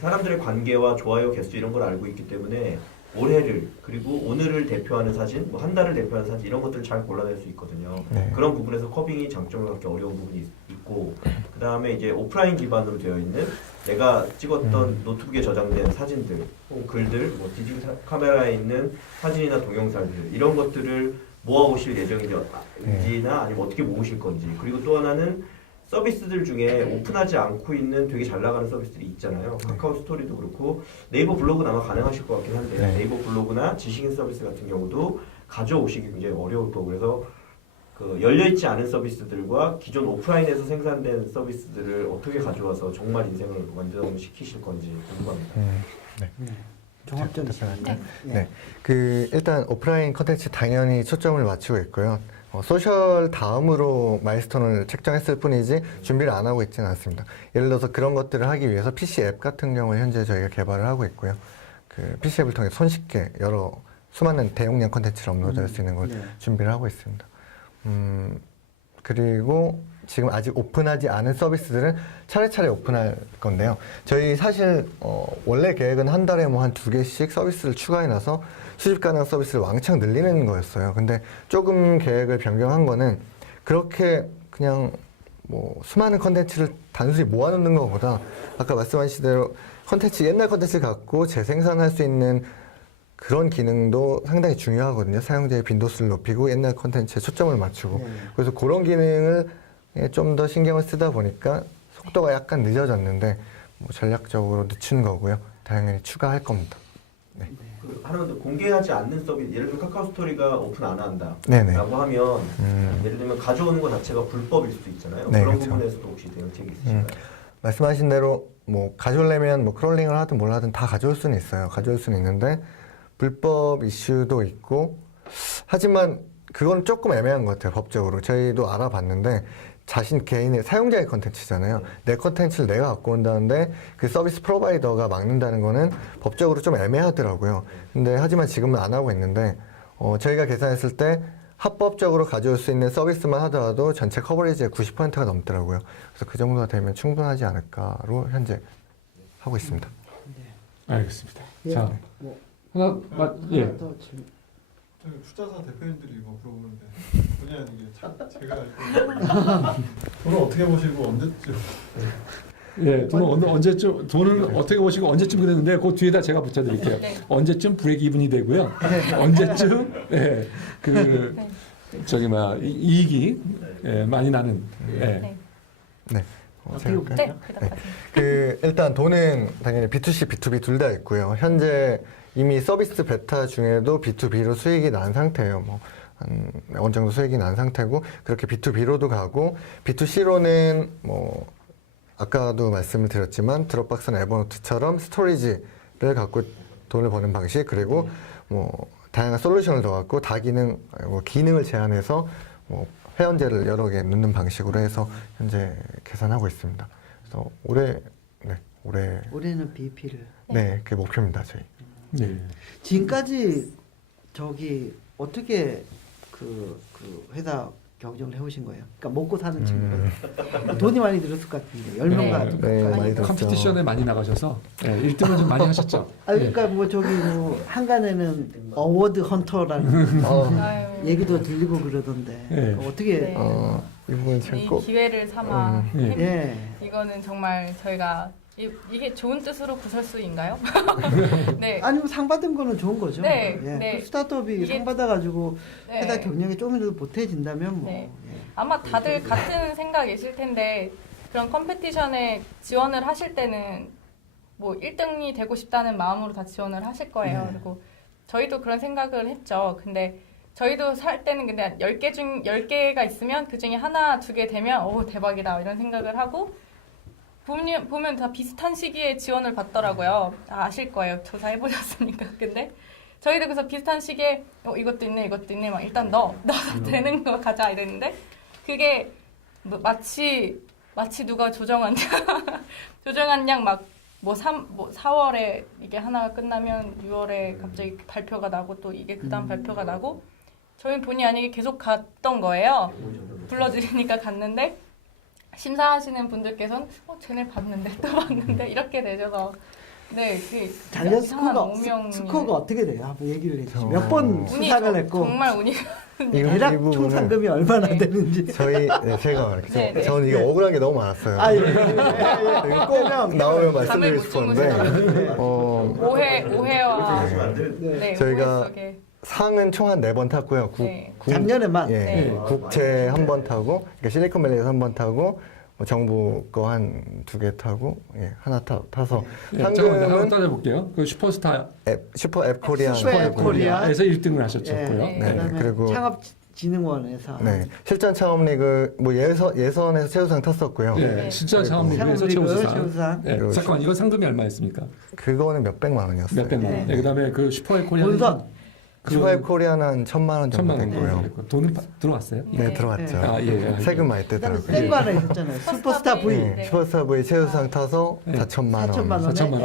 사람들의 관계와 좋아요 개수 이런 걸 알고 있기 때문에 올해를 그리고 오늘을 대표하는 사진, 뭐 한 달을 대표하는 사진 이런 것들을 잘 골라낼 수 있거든요. 네. 그런 부분에서 커빙이 장점을 갖기 어려운 부분이 있고 그 다음에 이제 오프라인 기반으로 되어 있는 내가 찍었던 노트북에 저장된 사진들 혹은 글들, 뭐 디지털 카메라에 있는 사진이나 동영상들 이런 것들을 모아오실 예정이지나 아니면 어떻게 모으실 건지 그리고 또 하나는 서비스들 중에 오픈하지 않고 있는 되게 잘 나가는 서비스들이 있잖아요. 카카오 스토리도 그렇고 네이버 블로그는 아마 가능하실 것 같긴 한데 네. 네이버 블로그나 지식인 서비스 같은 경우도 가져오시기 굉장히 어려울 거고 그래서 그 열려있지 않은 서비스들과 기존 오프라인에서 생산된 서비스들을 어떻게 가져와서 정말 인생을 완전시키실 건지 궁금합니다. 네. 종합적인 네. 네. 일단 오프라인 컨텐츠 당연히 초점을 맞추고 있고요. 소셜 다음으로 마일스톤을 책정했을 뿐이지 준비를 안 하고 있지는 않습니다. 예를 들어서 그런 것들을 하기 위해서 PC 앱 같은 경우는 현재 저희가 개발을 하고 있고요. 그 PC 앱을 통해 손쉽게 수많은 대용량 컨텐츠를 업로드할 수 있는 걸 준비를 하고 있습니다. 그리고 지금 아직 오픈하지 않은 서비스들은 차례차례 오픈할 건데요. 저희 사실 원래 계획은 한 달에 뭐 한 2개씩 서비스를 추가해놔서 수집 가능 서비스를 왕창 늘리는 거였어요. 근데 조금 계획을 변경한 거는 그렇게 그냥 뭐 수많은 컨텐츠를 단순히 모아놓는 것보다 아까 말씀하신 대로 옛날 컨텐츠 갖고 재생산할 수 있는 그런 기능도 상당히 중요하거든요. 사용자의 빈도수를 높이고 옛날 컨텐츠에 초점을 맞추고. 그래서 그런 기능을 좀 더 신경을 쓰다 보니까 속도가 약간 늦어졌는데 뭐 전략적으로 늦춘 거고요. 당연히 추가할 겁니다. 그 하나만 더 공개하지 않는 서비스, 예를 들면 카카오 스토리가 오픈 안 한다 네네. 라고 하면 예를 들면 가져오는 것 자체가 불법일 수도 있잖아요. 네, 그런 그렇죠. 부분에서도 혹시 대응책이 있으신가요? 말씀하신 대로 뭐 가져오려면 뭐 크롤링을 하든 뭘 하든 다 가져올 수는 있어요. 가져올 수는 있는데 불법 이슈도 있고 하지만 그건 조금 애매한 것 같아요. 법적으로 저희도 알아봤는데 자신 개인의 사용자의 컨텐츠잖아요. 내 컨텐츠를 내가 갖고 온다는데 그 서비스 프로바이더가 막는다는 거는 법적으로 좀 애매하더라고요. 근데 하지만 지금은 안 하고 있는데 저희가 계산했을 때 합법적으로 가져올 수 있는 서비스만 하더라도 전체 커버리지의 90%가 넘더라고요. 그래서 그 정도가 되면 충분하지 않을까로 현재 하고 있습니다. 알겠습니다. 예. 자, 뭐 하나 예. 하나 더 질문. 저기 투자사 대표님들이 이거 물어보는데 뭐냐 이게 제가 알고 돈을 어떻게 보시고 언제쯤 예, 돈은 언제쯤 돈을 어떻게 보시고 언제쯤 그랬는데 그 뒤에다 제가 붙여드릴게요. 네. 언제쯤 브레이크 이븐이 되고요. 언제쯤 그 저기 이익이 많이 나는. 예. 네. 어떻게 제가 볼까요? 네, 대답하세요. 일단 돈은 당연히 B2C, B2B 둘 다 있고요. 현재 이미 서비스 베타 중에도 B2B로 수익이 난 상태예요. 뭐 어느 정도 수익이 난 상태고 그렇게 B2B로도 가고 B2C로는 뭐 아까도 말씀을 드렸지만 드롭박스나 에버노트처럼 스토리지를 갖고 돈을 버는 방식 그리고 뭐 다양한 솔루션을 넣어갖고 다기능 뭐 기능을 제한해서 뭐 회원제를 여러 개 넣는 방식으로 해서 현재 계산하고 있습니다. 그래서 올해는 BP를 네, 그게 목표입니다, 저희. 네. 지금까지 저기 어떻게 그 회사 경영을 해오신 거예요? 그러니까 먹고 사는 친구들 돈이 많이 들었을 것 같은데 10명과 네, 많이 들었죠. 컴피티션에 많이 나가셔서 1등을 좀 많이 하셨죠. 그러니까 뭐 저기 뭐 한간에는 어워드 헌터라는 아유, 얘기도 들리고 그러던데 네. 어떻게 네. 이 부분 이 제가 꼭 기회를 삼아 예. 예. 이거는 정말 저희가 이게 좋은 뜻으로 구설수인가요? 네. 아니면 상 받은 거는 좋은 거죠. 네, 예. 네. 그 스타트업이 이게- 상 받아가지고 네. 회사 경영에 조금이라도 보태진다면 뭐 네. 예. 아마 다들 같은 생각이실 텐데 그런 컴페티션에 지원을 하실 때는 뭐 1등이 되고 싶다는 마음으로 다 지원을 하실 거예요. 네. 그리고 저희도 그런 생각을 했죠. 근데 저희도 살 때는 근데 10개가 있으면 그 중에 하나, 2개 되면 대박이다 이런 생각을 하고 보면 다 비슷한 시기에 지원을 받더라고요. 아실 거예요. 조사해보셨으니까. 근데 저희도 그래서 비슷한 시기에 이것도 있네 막 일단 넣어도 되는 거 가자 이랬는데 그게 뭐 마치 누가 조정한 양 막 뭐 4월에 이게 하나가 끝나면 6월에 갑자기 발표가 나고 또 이게 그다음 발표가 나고 저희는 본의 아니게 계속 갔던 거예요. 불러주시니까 갔는데 심사하시는 분들께서는 쟤네 봤는데 또 봤는데 이렇게 되셔서 네, 그게 단연 이상한 스코어가 오명이 스코어가 어떻게 돼요? 한번 얘기를 해주시죠. 어. 몇 번 운이 수상을 했고 정말 운이 대략 이 총 부분은 상금이 얼마나 네. 되는지. 제가 이렇게 네, 네. 저는 이게 억울한 게 너무 많았어요. 아, 예. 이거 꼭 나오면 말씀드리고 감을 못 싶었는데 오해와 하시면 안 되는 네, 저희가 오해 속에 상은 총 한 4번 탔고요. 네. 작년에만 예, 네. 국채 한 번 타고 그러니까 실리콘밸리에서 한 번 타고 뭐 정부 거 한 2개 타고 하나 타서 예, 잠깐만요. 한번 상금은 따져볼게요. 그 슈퍼스타 슈퍼 앱 코리아 슈퍼 앱 코리아. 에서 1등을 하셨죠. 예. 네. 그다음에 그리고 창업진흥원에서 네, 실전 창업 리그 뭐 예선에서 최우상 탔었고요. 예, 진짜 그리고 창업리그에서 창업리그 최우수상. 예, 그리고 잠깐만 이건 상금이 얼마였습니까? 그거는 몇백만 원이었어요. 몇백만 원. 네. 네, 그다음에 그 슈퍼 코리아 본선 슈퍼 앱 코리아는 한 1,000만 원 정도 1,000만 원 됐고요. 됐고 돈은 들어왔어요? 네, 들어왔죠. 아, 예, 예. 세금 많이 그다음에 떼더라고요. 센거 하나 있었잖아요. 슈퍼스타 V 네. 네, 슈퍼스타 V 최우상 타서 네. 4천만 원. 4천만 원에 4천만 원.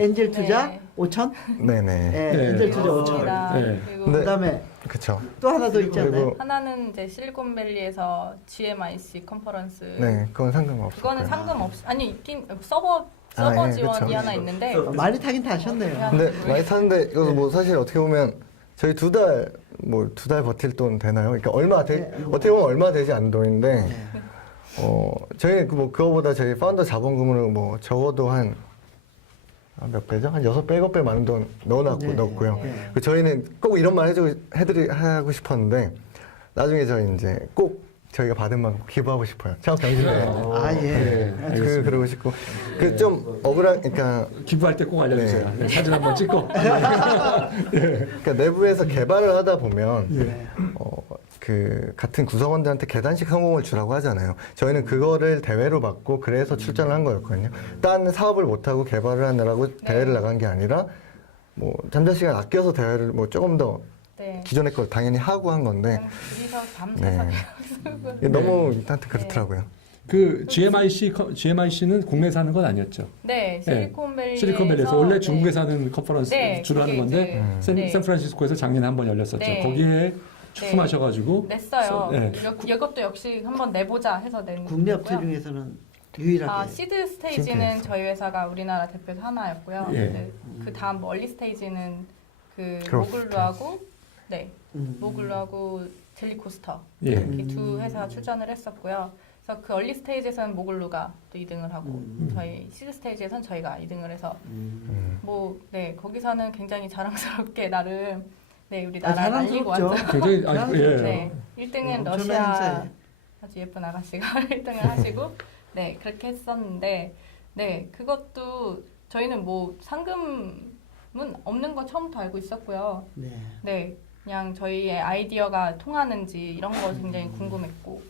엔젤 투자 네. 5천? 네네. 예, 네. 엔젤 투자 5천. 네. 그리고 근데- 그다음에 그쵸. 또 하나 더 있지 않나요? 그리고 하나는 이제 실리콘밸리에서 GMIC 컨퍼런스 네, 그건 상금 없었고요. 그거는 상금 없 아니 있긴 서버 아, 예, 지원이 그쵸. 하나 있는데 많이 타긴 타셨네요. 근데 많이 타는데 이거 뭐 사실 어떻게 보면 저희 2달 버틸 돈 되나요? 그러니까 어떻게 보면 얼마 되지 않는 돈인데 네. 저희 그거보다 저희 파운더 자본금으로 뭐 적어도 한 몇 배죠? 한 6배, 7배 많은 돈 넣었고요. 네. 그 저희는 꼭 이런 말 하고 싶었는데 나중에 저희 이제 꼭 저희가 받은 만큼 기부하고 싶어요. 창업 정신대회. 아 예. 네, 알겠습니다. 그러고 싶고 그 좀 억울한 그러니까 기부할 때 꼭 알려주세요. 네, 사진 한번 찍고. 그러니까 내부에서 개발을 하다 보면 네. 그 같은 구성원들한테 계단식 성공을 주라고 하잖아요. 저희는 그거를 대회로 받고 그래서 출전을 한 거였거든요. 딴 사업을 못 하고 개발을 하느라고 대회를 나간 게 아니라 뭐 잠자 시간 아껴서 대회를 뭐 조금 더 네. 기존의 걸 당연히 하고 한 건데 그냥 둘이서 밤새서 네. 이게 너무 일단 그렇더라고요. 그 GMIC는 국내에서 하는 건 아니었죠. 네, 실리콘밸리에서 원래 중국에서 하는 컨퍼런스 네, 주로 하는 그게 건데 이제, 네. 샌프란시스코에서 작년에 한번 열렸었죠. 네. 거기에 출품하셔가지고 냈어요. 네. 이것도 역시 한번 내보자 해서 낸 국내 업체 거고요. 중에서는 유일하게 아, 시드 스테이지는 신기했어요. 저희 회사가 우리나라 대표에서 하나였고요. 예. 네, 그 다음 멀리 스테이지는 그 그로스 모글루하고 네, 음. 모글루하고 젤리코스터 예. 이렇게 두 회사 출전을 했었고요. 그래서 그 얼리 스테이지에서는 모글루가 또 2등을 하고 저희 시드 스테이지에서는 저희가 2등을 해서 뭐 네, 거기서는 굉장히 자랑스럽게 나름 네, 우리 나라 날리고 자랑스럽죠. 왔죠. 굉장히 예. 네, 1등은 엄청난 러시아 행사예요. 아주 예쁜 아가씨가 1등을 하시고 네 그렇게 했었는데 네 그것도 저희는 뭐 상금은 없는 거 처음부터 알고 있었고요. 네. 네 그냥 저희의 아이디어가 통하는지 이런 거 굉장히 궁금했고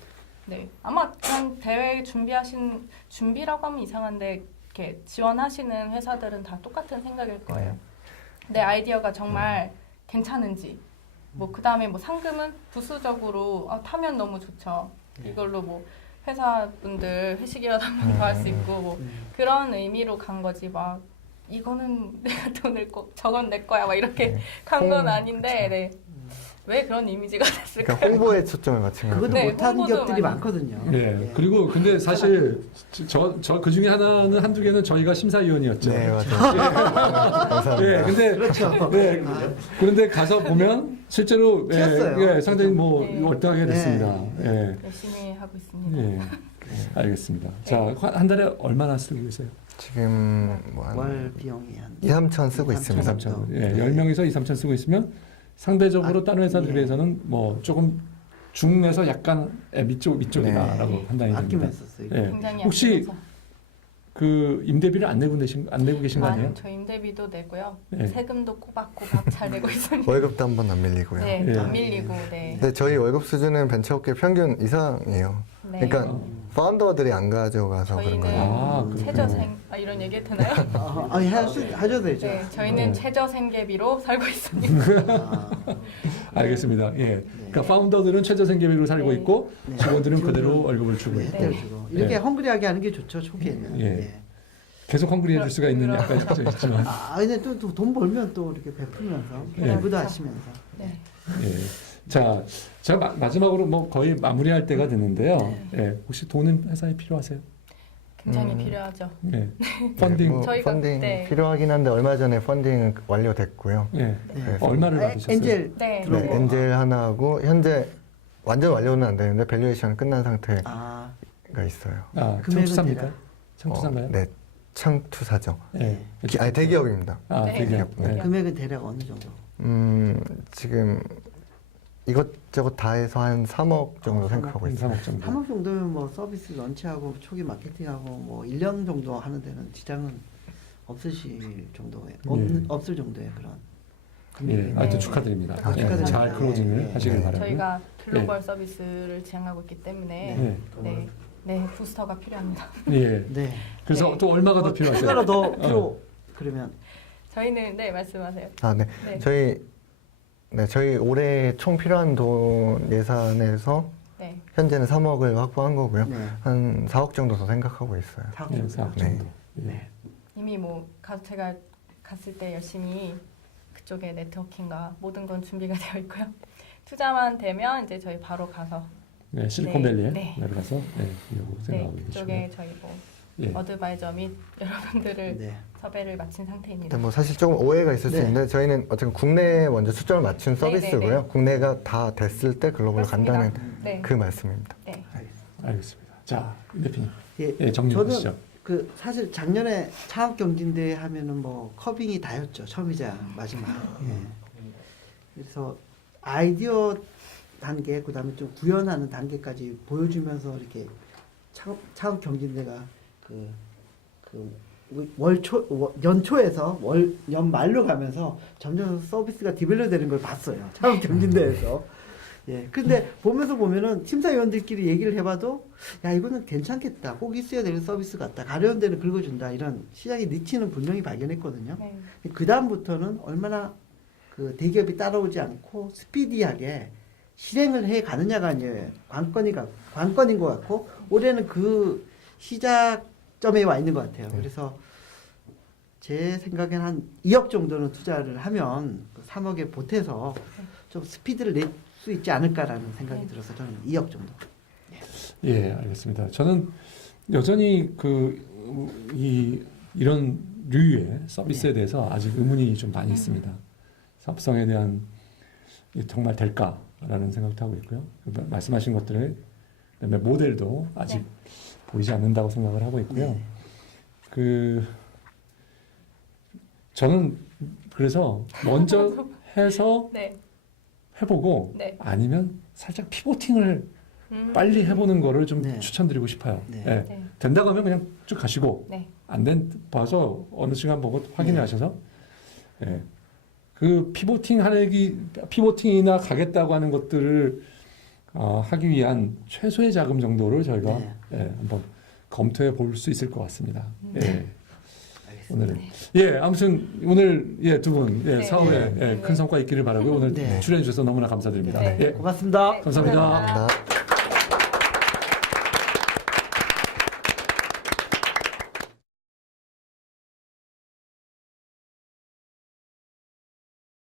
네 아마 그냥 대회 준비라고 하면 이상한데 이렇게 지원하시는 회사들은 다 똑같은 생각일 거예요. 내 아이디어가 정말 괜찮은지 뭐 그 다음에 뭐 상금은 부수적으로 타면 너무 좋죠. 이걸로 뭐 회사분들 회식이라도 한번 더 할 수 있고 뭐 그런 의미로 간 거지 막 이거는 내가 돈을 꼭 저건 내 거야 막 이렇게 간 건 아닌데 네. 왜 그런 이미지가 됐을까요? 그러니까 홍보에 초점을 맞춘 거예요. 그것도 네, 못한 홍보도 기업들이 많이. 많거든요. 예. 그리고 근데 사실 저 그 중에 하나는 한두 개는 저희가 심사위원이었죠. 네, 맞아요. 감사합니다. 예. 근데 그렇죠. 네. 그런데 가서 보면 실제로 튀었어요. 예, 상당히 뭐 네. 월등하게 됐습니다. 예. 열심히 하고 있습니다. 예. 알겠습니다. 자, 한 달에 얼마나 쓰고 계세요? 지금 뭐한 월 비용이 한 2, 3천 쓰고 2, 있습니다. 3천. 예. 네. 10명에서 2, 3천 쓰고 있으면 상대적으로 아, 다른 회사들에 예. 비해서는 뭐 조금 중에서 약간 밑쪽이다라고 네. 판단이 됩니다. 아끼면서 쓰고. 예. 굉장히 혹시 아끼면서. 그 임대비를 안 내고 계신 거 아니에요? 저 임대비도 내고요. 네. 세금도 꼬박꼬박 잘 내고 있습니다. 월급도 한 번 안 밀리고요. 네, 예. 안 밀리고 네. 근데 저희 월급 수준은 벤처업계 평균 이상이에요. 네. 그러니까 파운더들이 안 가져가서 그런 저희는 거예요. 아, 그렇군요. 최저생 이런 얘기 해도 되나요? 하셔도 되죠. 네, 저희는 네. 최저생계비로 살고 있습니다. 아, 알겠습니다. 예. 그러니까 파운더들은 최저생계비로 살고 네. 있고 네. 직원들은 그대로 직원들은 월급을 주고 네, 있고 혜택을 주고. 이렇게 예. 헝그리하게 하는 게 좋죠, 초기에는. 예. 예. 계속 헝그리해 줄 수가 있는 약간 특징이 있지만 근데 또 돈 벌면 또 이렇게 베풀면서 예. 기부도 하시면서. 네. 예. 자, 제가 마지막으로 뭐 거의 마무리할 때가 됐는데요. 예. 혹시 돈은 회사에 필요하세요? 굉장히 필요하죠. 예. 펀딩. 뭐 저희가 펀딩 그때- 필요하긴 한데 얼마 전에 펀딩은 완료됐고요. 예. 네. 그래서 얼마를 받으셨어요? 엔젤 네. 들어온 네, 거. 엔젤 하나 하고 현재 완전 완료는 안 되는데 밸류에이션 끝난 상태가 아, 있어요. 아, 금액은 청투사입니까? 대략? 청투사인가요? 네, 창투사죠. 예. 아니 대기업입니다. 아, 네. 대기업. 네. 금액은 대략 어느 정도? 지금 이것저것 다 해서 한 3억 정도 생각하고 있어요. 3억 정도. 3억 정도면 뭐 서비스 런치하고 초기 마케팅하고 뭐 1년 정도 하는 데는 지장은 없으실 정도의 없을 정도의 그런 예, 금액이네요. 하여튼 축하드립니다. 아, 예, 축하드립니다. 잘 클로징을 예, 하시길 예. 바라고요. 저희가 글로벌 서비스를 지향하고 있기 때문에 예. 네, 부스터가 필요합니다. 예. 네. 그래서 네. 또 얼마가 더 추가로 필요하세요? 더 필요 그러면 저희는 네 말씀하세요. 아, 네. 네. 저희 올해 총 필요한 돈 예산에서 네. 현재는 3억을 확보한 거고요. 네. 한 4억 정도 더 생각하고 있어요. 4억 예, 정도. 4억 네. 정도. 예. 이미 뭐 제가 갔을 때 열심히 그쪽에 네트워킹과 모든 건 준비가 되어 있고요. 투자만 되면 이제 저희 바로 가서 네, 실리콘밸리에 네. 내려가서 네, 이러고 네, 생각하고 계시고요. 그쪽에 저희 뭐 예. 어드바이저 및 여러분들을 네. 섭외를 마친 상태입니다. 일단 뭐 사실 조금 오해가 있을 수 네. 있는데 저희는 어쨌든 국내에 먼저 초점을 맞춘 서비스고요. 네네네. 국내가 다 됐을 때 글로벌로 그렇습니다. 간다는 네. 그 말씀입니다. 네. 알겠습니다. 자, 임 대표님. 예, 예, 정리 저는 해주시죠. 그 사실 작년에 창업경진대회 하면은 뭐 커빙이 다였죠. 처음이자 마지막. 예. 그래서 아이디어 단계, 그다음에 좀 구현하는 단계까지 보여주면서 이렇게 창업경진대가 연초에서 연말로 가면서 점점 서비스가 디벨롭 되는 걸 봤어요. 창업경진대회에서. 예. 근데 보면은 심사위원들끼리 얘기를 해봐도 야 이거는 괜찮겠다. 꼭 있어야 되는 서비스 같다. 가려운 데는 긁어준다. 이런 시장의 니치는 분명히 발견했거든요. 네. 그 다음부터는 얼마나 그 대기업이 따라오지 않고 스피디하게 실행을 해 가느냐가 아니에요. 관건인 것 같고 올해는 그 시작점에 와 있는 것 같아요. 그래서 제 생각엔 한 2억 정도는 투자를 하면 그 3억에 보태서 좀 스피드를 낼 수 있지 않을까라는 생각이 들어서 저는 2억 정도. 예, 알겠습니다. 저는 여전히 이런 류의 서비스에 대해서 아직 의문이 좀 많이 있습니다. 사업성에 대한 정말 될까라는 생각도 하고 있고요. 말씀하신 것들을 그다음에 모델도 아직 네. 보이지 않는다고 생각을 하고 있고요. 네. 저는 그래서 먼저 해서 네. 해보고 네. 아니면 살짝 피보팅을 빨리 빨리 해보는 거를 좀 네. 추천드리고 싶어요. 네. 예. 네. 된다고 하면 그냥 쭉 가시고 네. 안 된 봐서 어느 시간 보고 확인해 네. 하셔서 예. 그 피보팅이나 가겠다고 하는 것들을 하기 위한 최소의 자금 정도를 저희가 네. 예, 한번 검토해 볼 수 있을 것 같습니다. 예. 알겠습니다. 오늘은 예 아무튼 오늘 두 분 네. 사업에 네. 큰 성과 있기를 바라고 오늘 네. 출연해 주셔서 너무나 감사드립니다. 네. 예. 고맙습니다. 감사합니다. 감사합니다. 감사합니다.